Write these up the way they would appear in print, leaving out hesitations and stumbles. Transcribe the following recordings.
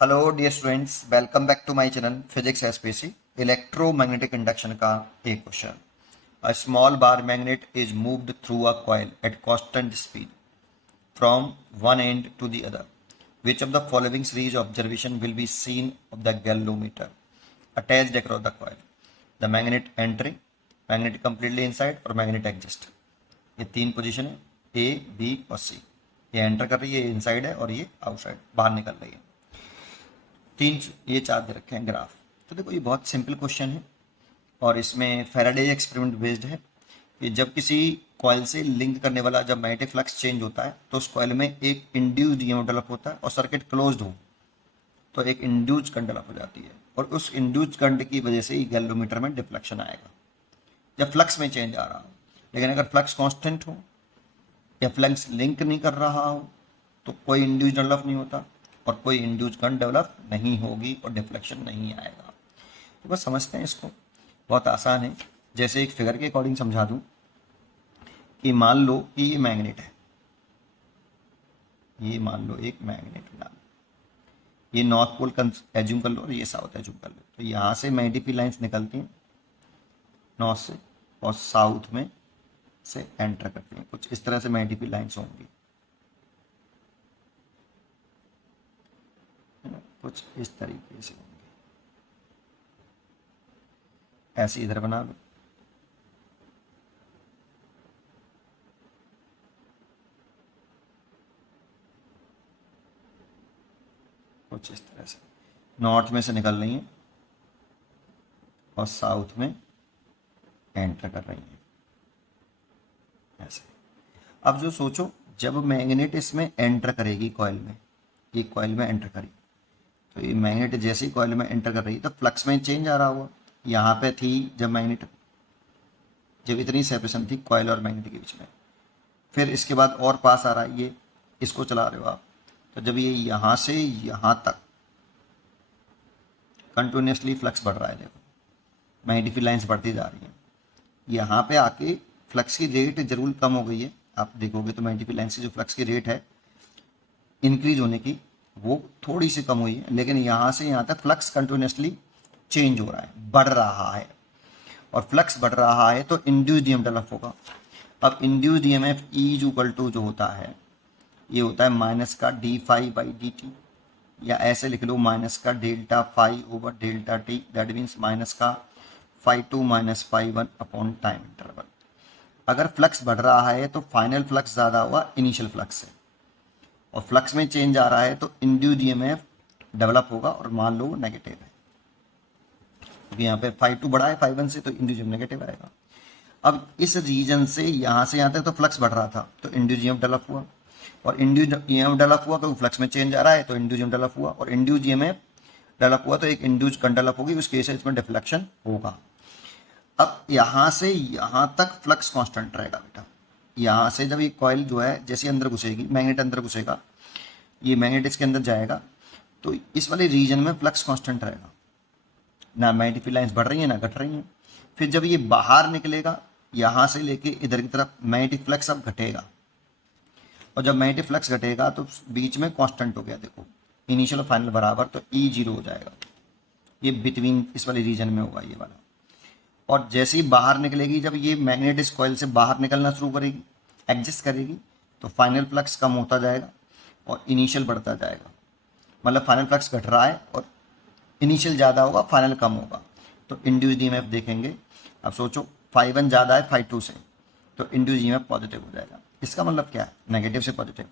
Hello dear students, welcome back to my channel physics SPC. Electromagnetic induction का एक question. A small bar magnet is moved through a coil at constant speed from one end to the other. Which of the following series observation will be seen of the galvanometer attached across the coil? The magnet entering, magnet completely inside और magnet exist. ये तीन position है, A B और सी। ये enter कर रही है, ये इनसाइड है, और ये आउटसाइड बाहर निकल रही है। तीन ये चार दे रखे हैं ग्राफ। तो देखो, ये बहुत सिंपल क्वेश्चन है और इसमें फैराडे एक्सपेरिमेंट बेस्ड है कि जब किसी कॉइल से लिंक करने वाला जब मैग्नेटिक फ्लक्स चेंज होता है तो उस कॉइल में एक इंड्यूस्ड ईएमएफ डेवलप होता है और सर्किट क्लोज्ड हो तो एक इंड्यूस्ड करंट डेवलप हो जाती है और उस इंड्यूस्ड करंट की वजह से ही गैल्वोमीटर में डिफ्लेक्शन आएगा जब फ्लक्स में चेंज आ रहा हो। लेकिन अगर फ्लक्स कांस्टेंट हो या फ्लक्स लिंक नहीं कर रहा हो तो कोई इंड्यूस्ड डेवलप नहीं होता और कोई इंड्यूस्ड करंट डेवलप नहीं होगी और डिफ्लेक्शन नहीं आएगा। तो बस समझते हैं इसको, बहुत आसान है। जैसे एक फिगर के अकॉर्डिंग समझा दूं कि मान लो कि ये मैग्नेट है, ये मान लो एक मैग्नेट बना लो, ये नॉर्थ पोल एज्यूम कर लो और ये साउथ एज्यूम कर लो। तो यहाँ से मैग्नेटिक लाइंस निकलती हैं नॉर्थ से और साउथ में से एंटर करती हैं। कुछ इस तरह से मैग्नेटिक लाइंस होंगी, है ना, कुछ इस तरीके से होंगी। ऐसे इधर बना लो, कुछ इस तरह से नॉर्थ में से निकल रही हैं और साउथ में एंटर कर रही हैं ऐसे। अब जो सोचो, जब मैग्नेट इसमें एंटर करेगी कॉइल में, ये कॉइल में एंटर करी तो ये मैग्नेट जैसे ही कॉइल में एंटर कर रही तो फ्लक्स में चेंज आ रहा होगा। यहाँ पे थी जब मैग्नेट, जब इतनी सेपरेशन थी कॉइल और मैग्नेट के बीच में, फिर इसके बाद और पास आ रहा है, ये इसको चला रहे हो आप, तो जब ये यहाँ से यहाँ तक कंटिन्यूसली फ्लक्स बढ़ रहा है, देखो मैग्नेटिक लाइंस बढ़ती जा रही हैं। यहाँ पे आके फ्लक्स की रेट जरूर कम हो गई है, आप देखोगे तो मैग्नेटिक लाइंस की जो फ्लक्स की रेट है इंक्रीज होने की वो थोड़ी सी कम हुई है, लेकिन यहाँ से यहाँ तक फ्लक्स कंटिन्यूसली चेंज हो रहा है, बढ़ रहा है। और फ्लक्स बढ़ रहा है तो इंड्यूस्ड ईएमएफ डेवलप होगा। अब induced EMF E is equal to जो होता है, ये होता है माइनस का d phi by D t, या ऐसे लिख लो माइनस का delta phi over delta t, that means minus का phi two minus phi one upon time interval. अगर फ्लक्स बढ़ रहा है तो फाइनल फ्लक्स ज़्यादा हुआ इनिशियल फ्लक्स से, और फ्लक्स में चेंज आ रहा है तो इंड्यूस्ड ईएमएफ डेवलप होगा और मान लो नेगेटिव है, क्योंकि यहाँ पे फाई टू बढ़ा है फाई वन से, तो इंड्यूस्ड नेगेटिव आएगा। अब इस रीजन से यहाँ तक तो फ्लक्स बढ़ रहा था तो इंड्यूस्ड ईएमएफ डेवलप हुआ, और इंड्यूस्ड ईएमएफ डेवलप हुआ क्योंकि फ्लक्स में चेंज आ रहा है तो इंड्यूस्ड ईएमएफ डेवलप हुआ, और इंड्यूस्ड ईएमएफ डेवलप हुआ तो एक इंड्यूस्ड करंट डेवलप होगी, उस केस में इसमें डिफ्लेक्शन होगा। अब यहाँ से यहाँ तक फ्लक्स कांस्टेंट रहेगा बेटा। यहाँ से जब ये कॉइल जो है जैसे अंदर घुसेगी, मैग्नेट अंदर घुसेगा, ये मैग्नेट इसके अंदर जाएगा तो इस वाले रीजन में फ्लक्स कांस्टेंट रहेगा, ना मैग्नेटिक लाइंस बढ़ रही हैं ना घट रही हैं। फिर जब ये बाहर निकलेगा यहाँ से लेके इधर की तरफ, मैग्नेटिक फ्लक्स अब घटेगा, और जब मैग्नेटिक फ्लक्स घटेगा तो बीच में कांस्टेंट हो गया, देखो इनिशियल और फाइनल बराबर, तो ई जीरो हो जाएगा। ये बिटवीन इस वाले रीजन में होगा ये वाला। और जैसे ही बाहर निकलेगी, जब ये मैग्नेट इस कॉइल से बाहर निकलना शुरू करेगी, एडजस्ट करेगी, तो फाइनल फ्लक्स कम होता जाएगा और इनिशियल बढ़ता जाएगा। मतलब फाइनल फ्लक्स घट रहा है और इनिशियल ज़्यादा होगा, फाइनल कम होगा, तो इंड्यूस्ड ईएमएफ देखेंगे। अब सोचो फाई वन ज़्यादा है फाई टू से, तो इंड्यूस्ड ईएमएफ पॉजिटिव हो जाएगा। इसका मतलब क्या है, नेगेटिव से पॉजिटिव।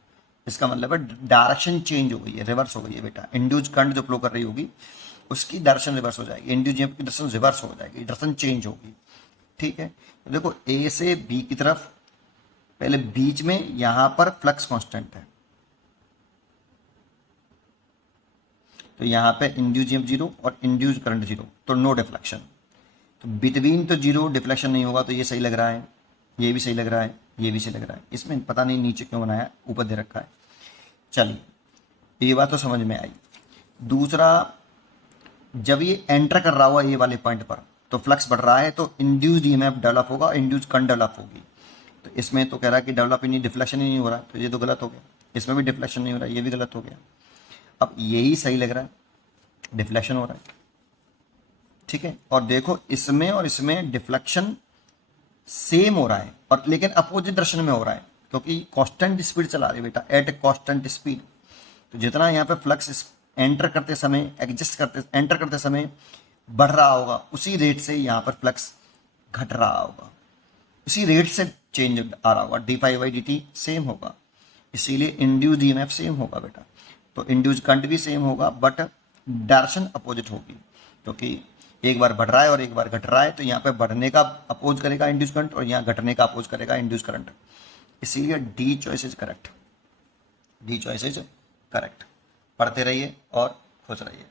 इसका मतलब है डायरेक्शन चेंज हो गई है, रिवर्स हो गई है बेटा। इंड्यूस्ड करंट जो फ्लो कर रही होगी उसकी डायरेक्शन रिवर्स हो जाएगी, इंड्यूस्ड ईएमएफ की डायरेक्शन रिवर्स हो जाएगी, डायरेक्शन चेंज होगी। ठीक है, तो देखो ए से बी की तरफ, पहले बीच में यहां पर फ्लक्स कांस्टेंट है, तो यहाँ पे इंड्यूस्ड ईएमएफ जीरो और इंड्यूस्ड करंट जीरो, तो नो डिफ्लेक्शन। तो बिटवीन तो जीरो, डिफ्लेक्शन नहीं होगा, तो ये सही लग रहा है, ये भी सही लग रहा है, ये भी सही लग रहा है। इसमें पता नहीं नीचे क्यों बनाया, ऊपर दे रखा है। चलिए ये बात तो समझ में आई। दूसरा, जब ये एंटर कर रहा हुआ ये वाले पॉइंट पर तो फ्लक्स बढ़ रहा है तो इंड्यूस्ड ईएमएफ डेवलप होगा, इंड्यूस्ड करंट डेवलप होगी। तो इसमें तो कह रहा है कि डेवलप ही नहीं, डिफ्लेक्शन ही नहीं हो रहा, तो ये तो गलत हो गया। इसमें भी डिफ्लेक्शन नहीं हो रहा, ये भी गलत हो गया। अब यही सही लग रहा है, डिफ्लेक्शन हो रहा है, ठीक है। और देखो इसमें और इसमें डिफ्लेक्शन सेम हो रहा है, और लेकिन अपोजिट डायरेक्शन में हो रहा है, क्योंकि कांस्टेंट स्पीड चला रही है बेटा, एट कांस्टेंट स्पीड। तो जितना यहाँ पे फ्लक्स एंटर करते समय एंटर करते समय बढ़ रहा होगा, उसी रेट से यहाँ पर फ्लक्स घट रहा होगा, उसी रेट से चेंज आ रहा होगा, D phi by D T same होगा, इसीलिए इंड्यूस्ड ईएमएफ सेम होगा बेटा। तो इंड्यूस्ड करंट भी सेम होगा, बट डायरेक्शन अपोजिट होगी, क्योंकि एक बार बढ़ रहा है और एक बार घट रहा है, तो यहाँ पे बढ़ने का अपोज करेगा इंड्यूस करंट और यहाँ घटने का अपोज करेगा इंड्यूस करंट। इसीलिए D choice is correct, D choice is correct. पढ़ते रहिए और खुश रहिए।